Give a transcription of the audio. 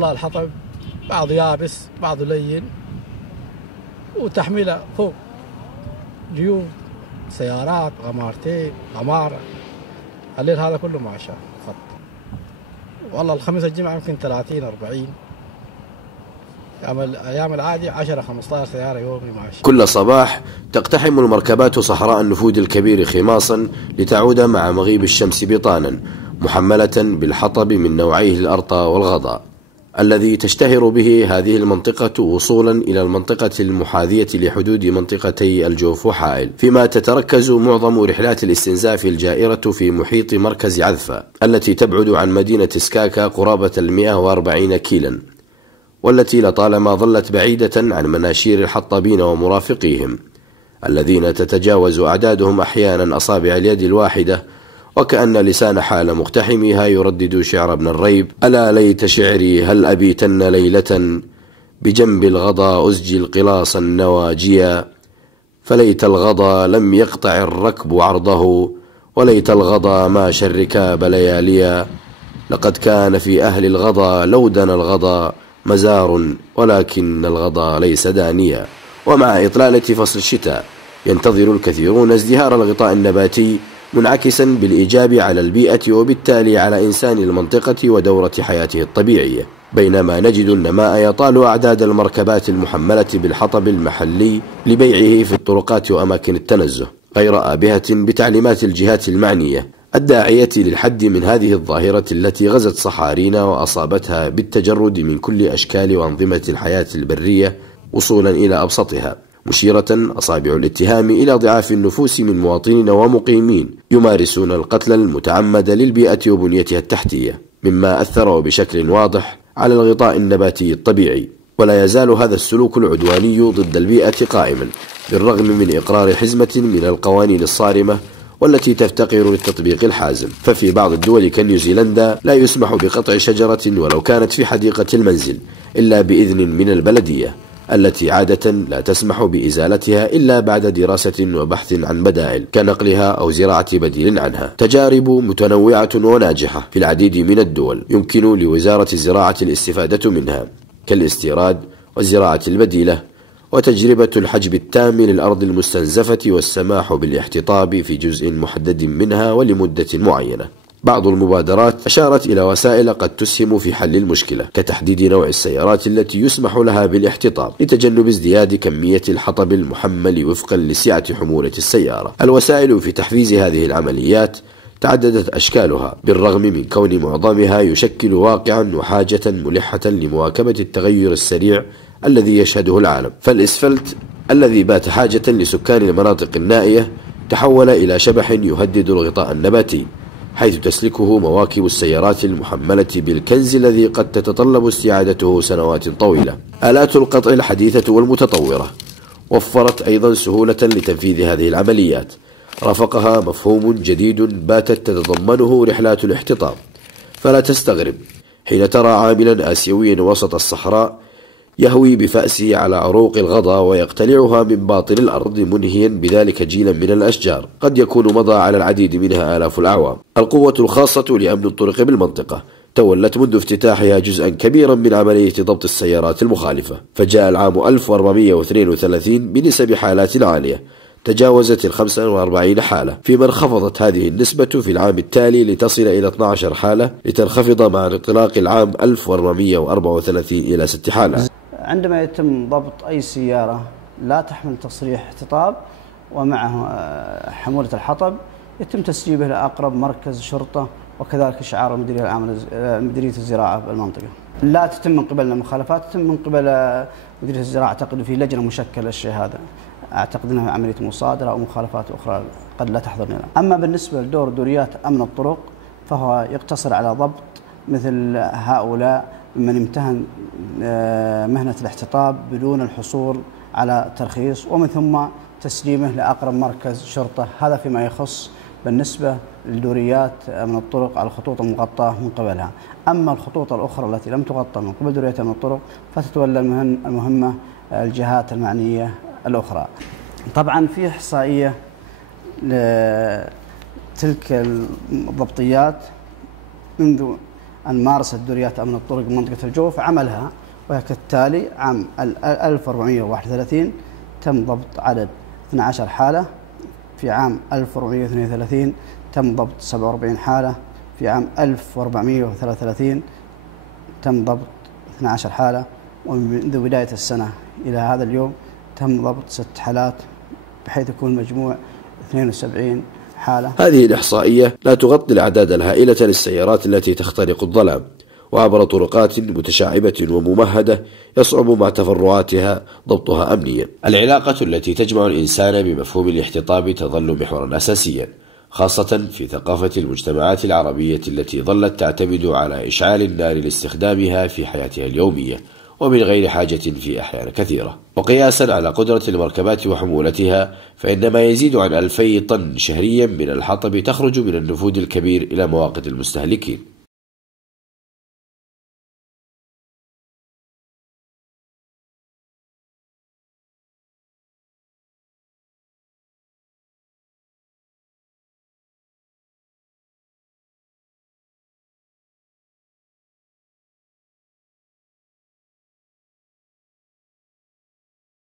والله الحطب بعضه يابس بعضه لين، وتحميله فوق جيوب سيارات غمارتين غمارة الليل هذا كله معشى خط. والله الخميس الجمعة يمكن 30 40، أيام العادي 10 15 سيارة يومي ماشي. كل صباح تقتحم المركبات صحراء النفود الكبير خماصا لتعود مع مغيب الشمس بطانا محملة بالحطب من نوعيه الأرطى والغضاء الذي تشتهر به هذه المنطقة وصولا إلى المنطقة المحاذية لحدود منطقتي الجوف وحائل، فيما تتركز معظم رحلات الاستنزاف الجائرة في محيط مركز عذفة التي تبعد عن مدينة سكاكا قرابة 140 كيلا، والتي لطالما ظلت بعيدة عن مناشير الحطابين ومرافقيهم الذين تتجاوز أعدادهم أحيانا أصابع اليد الواحدة، وكأن لسان حال مقتحمها يردد شعر ابن الريب: ألا ليت شعري هل أبيتن ليلة بجنب الغضا أزجي القلاص النواجيا، فليت الغضا لم يقطع الركب عرضه وليت الغضا ماشى الركاب لياليا، لقد كان في أهل الغضا لو دنا الغضا مزار ولكن الغضا ليس دانيا. ومع إطلالة فصل الشتاء ينتظر الكثيرون ازدهار الغطاء النباتي منعكسا بالإيجاب على البيئة وبالتالي على إنسان المنطقة ودورة حياته الطبيعية، بينما نجد النماء يطال أعداد المركبات المحملة بالحطب المحلي لبيعه في الطرقات وأماكن التنزه غير آبهة بتعليمات الجهات المعنية الداعية للحد من هذه الظاهرة التي غزت صحارينا وأصابتها بالتجرد من كل أشكال وأنظمة الحياة البرية وصولا إلى أبسطها، مشيرة أصابع الاتهام إلى ضعاف النفوس من مواطنين ومقيمين يمارسون القتل المتعمد للبيئة وبنيتها التحتية، مما أثر بشكل واضح على الغطاء النباتي الطبيعي. ولا يزال هذا السلوك العدواني ضد البيئة قائما بالرغم من إقرار حزمة من القوانين الصارمة والتي تفتقر للتطبيق الحازم. ففي بعض الدول كنيوزيلندا لا يسمح بقطع شجرة ولو كانت في حديقة المنزل إلا بإذن من البلدية، التي عادة لا تسمح بإزالتها إلا بعد دراسة وبحث عن بدائل كنقلها أو زراعة بديل عنها. تجارب متنوعة وناجحة في العديد من الدول يمكن لوزارة الزراعة الاستفادة منها، كالاستيراد والزراعة البديلة وتجربة الحجب التام للأرض المستنزفة والسماح بالاحتطاب في جزء محدد منها ولمدة معينة. بعض المبادرات أشارت إلى وسائل قد تسهم في حل المشكلة، كتحديد نوع السيارات التي يسمح لها بالاحتطاب لتجنب ازدياد كمية الحطب المحمل وفقا لسعة حمولة السيارة. الوسائل في تحفيز هذه العمليات تعددت أشكالها بالرغم من كون معظمها يشكل واقعا وحاجة ملحة لمواكبة التغير السريع الذي يشهده العالم. فالإسفلت الذي بات حاجة لسكان المناطق النائية تحول إلى شبح يهدد الغطاء النباتي، حيث تسلكه مواكب السيارات المحملة بالكنز الذي قد تتطلب استعادته سنوات طويلة. آلات القطع الحديثة والمتطورة وفرت أيضا سهولة لتنفيذ هذه العمليات، رافقها مفهوم جديد باتت تتضمنه رحلات الاحتطاب. فلا تستغرب حين ترى عاملا آسيويا وسط الصحراء يهوي بفأسه على عروق الغضا ويقتلعها من باطن الأرض منهيا بذلك جيلا من الأشجار قد يكون مضى على العديد منها آلاف الأعوام. القوة الخاصة لأمن الطرق بالمنطقة تولت منذ افتتاحها جزءا كبيرا من عملية ضبط السيارات المخالفة، فجاء العام 1432 بنسب حالات عالية تجاوزت 45 حالة، فيما انخفضت هذه النسبة في العام التالي لتصل إلى 12 حالة لتنخفض مع انطلاق العام 1434 إلى 6 حالات. عندما يتم ضبط أي سيارة لا تحمل تصريح احتطاب ومعه حمولة الحطب يتم تسريبه لأقرب مركز شرطة، وكذلك إشعار المديرية العامة مديرية الزراعة بالمنطقة. لا تتم من قبل المخالفات، تتم من قبل مديرية الزراعة. أعتقد في لجنة مشكلة الشيء هذا، أعتقد أنها عملية مصادرة أو مخالفات أخرى قد لا تحضرني الآن. أما بالنسبة دوريات أمن الطرق فهو يقتصر على ضبط مثل هؤلاء ممن امتهن مهنة الاحتطاب بدون الحصول على ترخيص، ومن ثم تسليمه لأقرب مركز شرطة. هذا فيما يخص بالنسبة لدوريات أمن الطرق على الخطوط المغطاة من قبلها. أما الخطوط الأخرى التي لم تغطى من قبل دوريات أمن الطرق فتتولى المهمة الجهات المعنية الأخرى. طبعا في إحصائية لتلك الضبطيات منذ أن مارست دوريات أمن الطرق منطقة الجوف عملها، وهي كالتالي: عام 1431 تم ضبط عدد 12 حالة، في عام 1432 تم ضبط 47 حالة، في عام 1433 تم ضبط 12 حالة، ومنذ بداية السنة إلى هذا اليوم تم ضبط 6 حالات، بحيث يكون مجموع 72 حالة. هذه الإحصائية لا تغطي الأعداد الهائلة للسيارات التي تخترق الظلام وعبر طرقات متشعبة وممهدة يصعب مع تفرعاتها ضبطها أمنيا. العلاقة التي تجمع الإنسان بمفهوم الاحتطاب تظل محورا أساسيا، خاصة في ثقافة المجتمعات العربية التي ظلت تعتمد على إشعال النار لاستخدامها في حياتها اليومية ومن غير حاجة في أحيان كثيرة. وقياسا على قدرة المركبات وحمولتها، فإن ما يزيد عن 2000 طن شهريا من الحطب تخرج من النفود الكبير إلى مواقد المستهلكين.